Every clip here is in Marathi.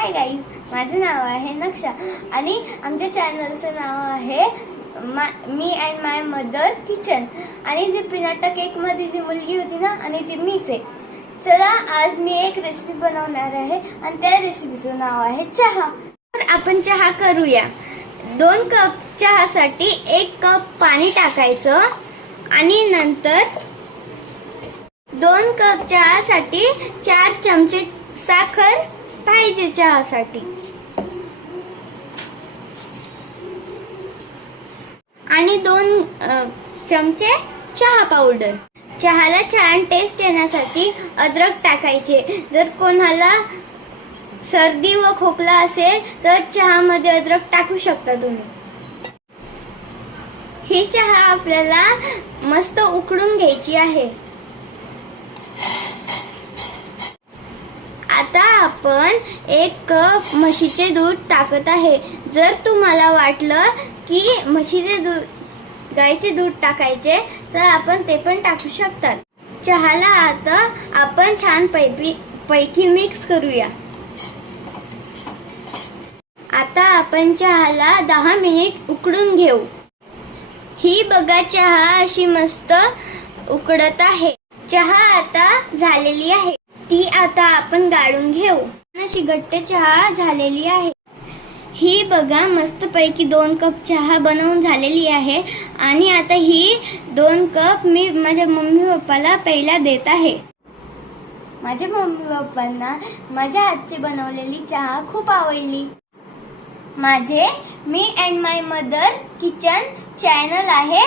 हाय गाईज, माझे नाव आहे नक्षा आणि आमच्या चॅनलचं नाव आहे मी अँड माय मदर किचन. आणि जी पिनट केक मध्ये जी मुलगी होती ना, आणि ती मीच आहे. चला, आज मी एक रेसिपी बनवणार आहे आणि त्या रेसिपीचं नाव आहे चहा. तर आपण चहा करूया. 2 कप चहासाठी 1 कप पाणी टाकायचं आणि नंतर 2 कप चहासाठी 4 चमचे साखर पाहिजे चहासाठी. आणि 2 चमचे चहा पावडर. चहाला छान टेस्ट येण्यासाठी अद्रक टाकायचे. जर कोणाला सर्दी व खोकला असेल तर चहामध्ये अद्रक टाकू शकता तुम्ही. ही चहा आपल्याला मस्त उकळून घ्यायची आहे. आता आपण 1 कप म्हशीचे दूध टाकत आहे. जर तुम्हाला वाटलं की म्हशीचे दूध गाईचे दूध टाकायचे तर आपण ते पण टाकू शकतात. चहाला आता आपण छान पैकी मिक्स करूया. आता आपण चहाला 10 मिनिट उकळून घेऊ. ही बघा, चहा अशी मस्त उकळत आहे. चहा आता झालेली आहे. ती आता आपण गाळून घेऊ. अशी घट्ट चहा झालेली आहे. ही बघा, मस्त पैकी 2 कप चहा बनवून झालेली आहे. आणि आता ही 2 कप मी माझ्या मम्मी पप्पाला पहिला देत आहे. माझ्या मम्मी पप्पांना माझ्या हातची बनवलेली चहा खूप आवडली. माझे मी and my mother kitchen channel आहे,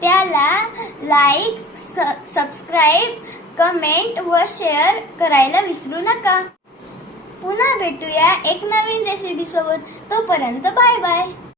त्याला लाईक, सबस्क्राईब, कमेंट व शेअर करायला विसरू नका. पुन्हा भेटूया एक नवीन रेसिपी सोबत. तोपर्यंत बाय बाय.